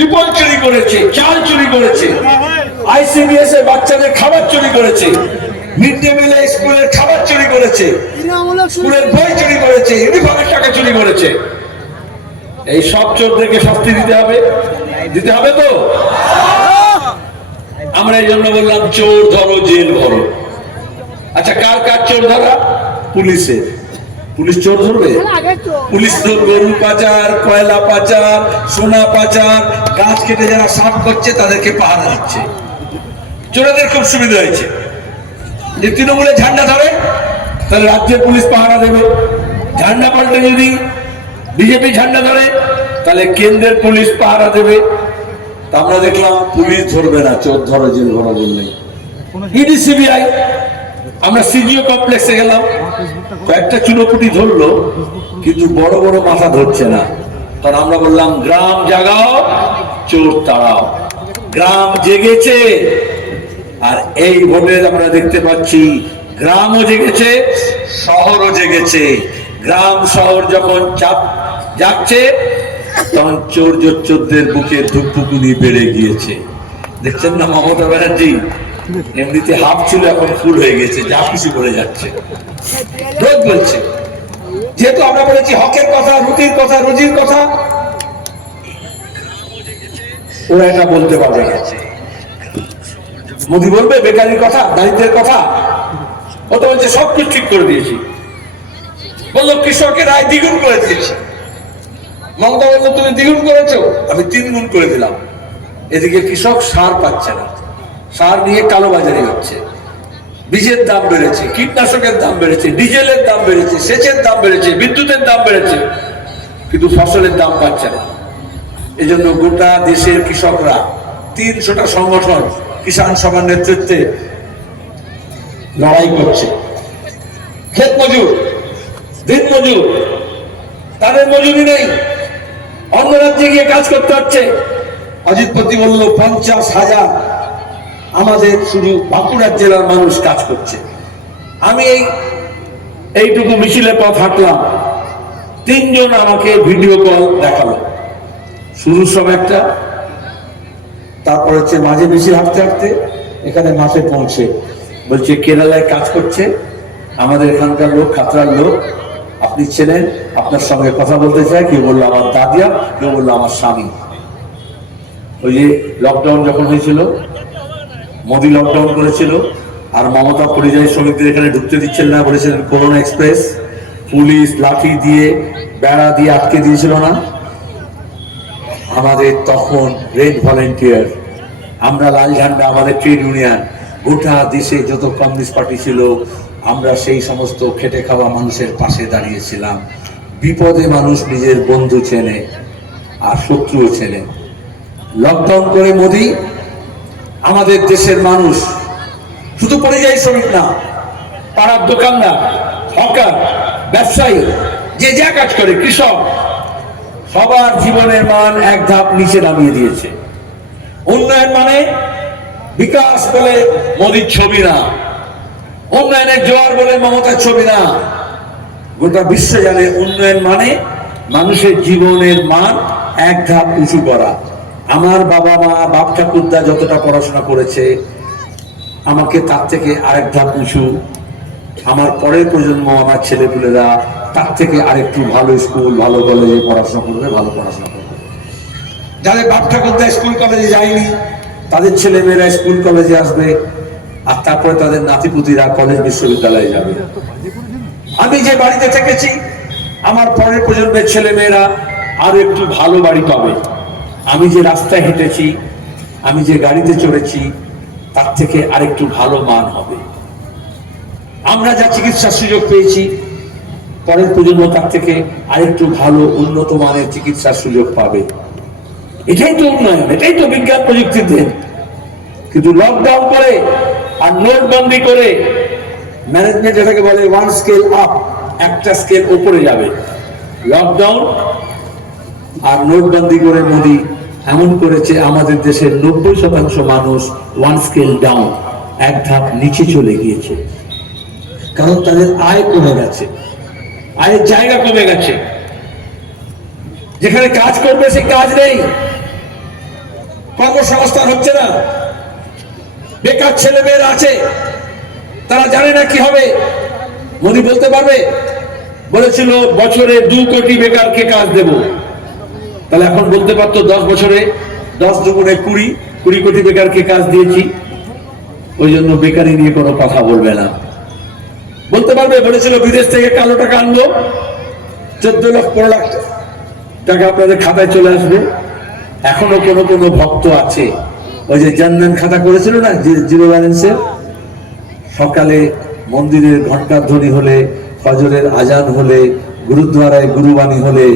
People চুরি করেছে, চাল চুরি করেছে আইসিডিএস এর বাচ্চাদের খাবার চুরি করেছে মিড ডে মিলে স্কুলের খাবার চুরি করেছে, স্কুলের বই চুরি করেছে ইউনিফর্মের টাকা চুরি করেছে। এই সব চোরদেরকে শাস্তি দিতে হবে দিতে হবে তো? আমরা এই জন্য বললাম, চোর ধরো, জেল ভরো। আচ্ছা কার কার চোর ধরা? পুলিশের। পুলিশ চোর ধরবে? পুলিশ তো গরু পাচার কয়লা পাচার সোনা পাচার গাছ কেটে যারা সাফ করছে তাদেরকে পাহারা দিচ্ছে। চোরেদের খুব সুবিধা হয়েছে। যে তৃণমূলে ঝান্ডা ধরে তাহলে রাজ্যের পুলিশ পাহারা দেবে। ঝান্ডা পাল্টে যদি বিজেপি ঝান্ডা ধরে তাহলে কেন্দ্রের পুলিশ পাহারা দেবে। তা আমরা দেখলাম পুলিশ ধরবে না চোর ধরো জেল ভরা বললে ইডি সিবিআই আমরা সিজিও কমপ্লেক্সে গেলাম। কয়েকটা চুনোপুটি ধরলো, কিন্তু বড় বড় মাথা ধরছে না। কারণ আমরা বললাম, গ্রাম জাগাও, চোর তাড়াও। গ্রাম জেগেছে, আর এই ভোটে আমরা দেখতে পাচ্ছি, গ্রামও জেগেছে, শহরও জেগেছে। গ্রাম, শহর যখন চাপ যাচ্ছে, তখন চোর চোরদের বুকে ধুকপুকুনি বেড়ে গিয়েছে। দেখছেন না মমতা ব্যানার্জি? এমনিতে হাফ ছিল, এখন ফুল হয়ে গেছে, যা কিছু করে যাচ্ছে। রোজ বলছে। যেহেতু আমরা বলেছি হকের কথা, রুটির কথা, রুজির কথা, ওরা এটা বলতে পারবে মোদি বলবে, বেকারির কথা, দারিদ্রের কথা। ও তো বলছে, সব কিছু ঠিক করে দিয়েছি। বলল, কৃষকের আয় দ্বিগুণ করে দিয়েছি মমতা বলল, তুমি দ্বিগুণ করেছ? আমি তিন গুণ করে দিলাম। এদিকে কৃষক সার পাচ্ছে না। সার নিয়ে কালোবাজারি হচ্ছে। বীজের দাম বেড়েছে, কীটনাশকের দাম বেড়েছে, ডিজেলের দাম বেড়েছে, সেচের দাম বেড়েছে, বিদ্যুতের দাম বেড়েছে, কিন্তু ফসলের দাম পাচ্ছে না। এই জন্য গোটা দেশের কৃষকরা, তিনশোটা সংগঠন কিষাণ সভার নেতৃত্বে লড়াই করছে। ক্ষেত মজুর, দিন মজুর, তাদের মজুরি নেই। অন্য রাজ্যে গিয়ে কাজ করতে হচ্ছে। অজিতপতি বলল, পঞ্চাশ হাজার আমাদের শুধু বাঁকুড়ার জেলার মানুষ কাজ করছে। আমি এই এইটুকু মিছিলে পথ হাঁটলাম। তিনজন আমাকে ভিডিও কল দেখাল। শুরুর সময় একটা, তারপর হচ্ছে মাঝে মিছিল হাঁটতে হাঁটতে এখানে মাঠে পৌঁছে। বলছে, কেরালায় কাজ করছে। আমাদের এখানকার লোক খাতড়ার লোক, আপনি চেনেন, আপনার সঙ্গে কথা বলতে চাই কেউ বলল আমার দাদিয়া, কেউ বলল আমার স্বামী। ওই যে লকডাউন যখন হয়েছিল মোদি লকডাউন করেছিল, আর মমতা পরিযায়ী শ্রমিকদের এখানে ঢুকতে দিচ্ছিল না বলেছিলেন করোনা এক্সপ্রেস পুলিশ লাঠি দিয়ে, বেড়া দিয়ে আটকে দিয়েছিল না। আমাদের তখন রেড ভলেন্টিয়ার আমরা লাল ঝান্ডা, আমাদের ট্রেড ইউনিয়ন গোটা দেশে যত কমিউনিস্ট পার্টি ছিল, আমরা সেই সমস্ত খেটে খাওয়া মানুষের পাশে দাঁড়িয়েছিলাম। বিপদে মানুষ নিজের বন্ধু চেনে আর শত্রুও চেনে। লকডাউন করে মোদি আমাদের দেশের মানুষ শুধু পরিযায়ী শ্রমিক না, পাড়ার দোকানদার, হকার, ব্যবসায়ী, যে যা কাজ করে, কৃষক, সবার জীবনের মান এক ধাপ নিচে নামিয়ে দিয়েছে। উন্নয়ন মানে বিকাশ বলে মোদির ছবি না, উন্নয়নের জোয়ার বলে মমতার ছবি না। গোটা বিশ্ব জানে উন্নয়ন মানে মানুষের জীবনের মান এক ধাপ উঁচু করা। আমার বাবা মা, বাপ ঠাকুরদা যতটা পড়াশোনা করেছে, আমাকে তার থেকে আরেক ধাপ উঁচু। আমার পরের প্রজন্ম, আমার ছেলেপুলেরা তার থেকে আরেকটু ভালো স্কুল, ভালো কলেজে পড়াশোনা করবে, ভালো পড়াশোনা করবে। যাদের বাপ ঠাকুরদা স্কুল কলেজে যায়নি, তাদের ছেলেমেয়েরা স্কুল কলেজে আসবে, আর তারপরে তাদের নাতিপুতিরা কলেজ বিশ্ববিদ্যালয়ে যাবে। আমি যে বাড়িতে থেকেছি, আমার পরের প্রজন্মের ছেলেমেয়েরা আরও একটু ভালো বাড়ি পাবে। আমি যে রাস্তায় হেঁটেছি, আমি যে গাড়িতে চড়েছি, তার থেকে আরেকটু ভালো মান হবে। আমরা যা চিকিৎসার সুযোগ পেয়েছি, পরের প্রজন্ম তার থেকে আরেকটু ভালো, উন্নত মানের চিকিৎসার সুযোগ পাবে। এটাই তো উন্নয়ন, এটাই তো বিজ্ঞান প্রযুক্তির দেন। কিন্তু লকডাউন করে আর নোটবন্দি করে ম্যানেজমেন্ট এটাকে বলে ওয়ান স্কেল আপ একটা স্কেল উপরে যাবে। লকডাউন আর নোটবন্দি করে মোদি এমন করেছে, আমাদের দেশের নব্বই শতাংশ মানুষ ওয়ান স্কেল ডাউন এক ধাপ নিচে চলে গিয়েছে। কারণ তাদের আয় কমে গেছে। আয়ের জায়গা কমে গেছে। যেখানে কাজ করবে, সে কাজ নেই। কর্মসংস্থান হচ্ছে না। বেকার ছেলে মেয়েরা আছে। তারা জানে না কি হবে। মোদী বলতে পারবে? বলেছিল, বছরে দু কোটি বেকারকে কাজ দেব। তাহলে এখন বলতে পারতো দশ বছরে দশ দুগুণে কুড়ি কুড়ি কোটি বেকারকে কাজ দিয়েছি। ওই জন্য বেকারি নিয়ে কোনো কথা বলবে না। বলতে পারবে, বলেছিল বিদেশ থেকে কালো টাকা আনব। চোদ্দ লক্ষ, পনেরো লাখ টাকা আপনাদের খাতায় চলে আসবে। এখনও কোনো কোনো ভক্ত আছে। ওই যে জনধন খাতা করেছিল না জিরো ব্যালেন্সে? সকালে মন্দিরের ঘণ্টার ধ্বনি হলে, ফজরের আজান হলে, গুরুদ্বারায় গুরুবাণী হলে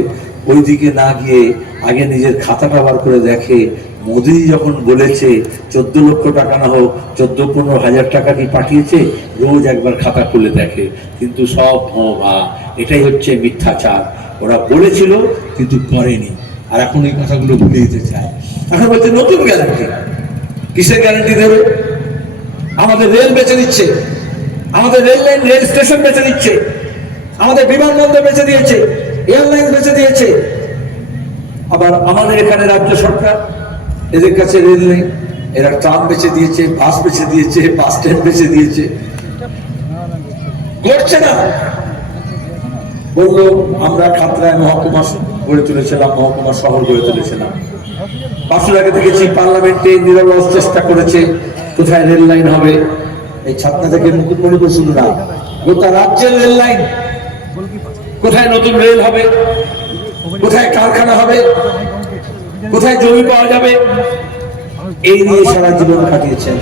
ওইদিকে না গিয়ে আগে নিজের খাতাটা বার করে দেখে। মোদি যখন বলেছে, চোদ্দ লক্ষ টাকা না হোক, চোদ্দ পনেরো হাজার টাকা কি পাঠিয়েছে? রোজ একবার খাতা খুলে দেখে। কিন্তু সব ভা এটাই হচ্ছে মিথ্যাচার। ওরা বলেছিল, কিন্তু করেনি। আর এখন এই কথাগুলো ভুলে দিতে চায়। এখন বলছে, নতুন গ্যারান্টি কিসের গ্যারান্টি দেবে? আমাদের রেল বেচে দিচ্ছে। আমাদের রেল লাইন রেল স্টেশন বেচে দিচ্ছে। আমাদের বিমানবন্দর বেচে দিয়েছে। এয়ারলাইন বেচে দিয়েছে। আবার আমাদের এখানে রাজ্য সরকার, এদের কাছে রেল নেই। এরা ট্রাম বেচে দিয়েছে, বাস বেচে দিয়েছে, বাস স্ট্যান্ড বেচে দিয়েছে। করছে না। বলল, আমরা খাতরায় মহকুমা গড়ে তুলেছিলাম, মহকুমা শহর গড়ে তুলেছিলাম। পাঁচশোর আগে দেখেছি, পার্লামেন্টে নিরলস চেষ্টা করেছে, কোথায় রেল লাইন হবে। এই ছাত্রা থেকে মুকুটমণিপুর শুধু গোটা রাজ্যের রেল লাইন কোথায় নতুন রেল হবে? কোথায় কারখানা হবে? কোথায় জমি পাওয়া যাবে? এই নিয়ে সারা জীবন কাটিয়েছেন।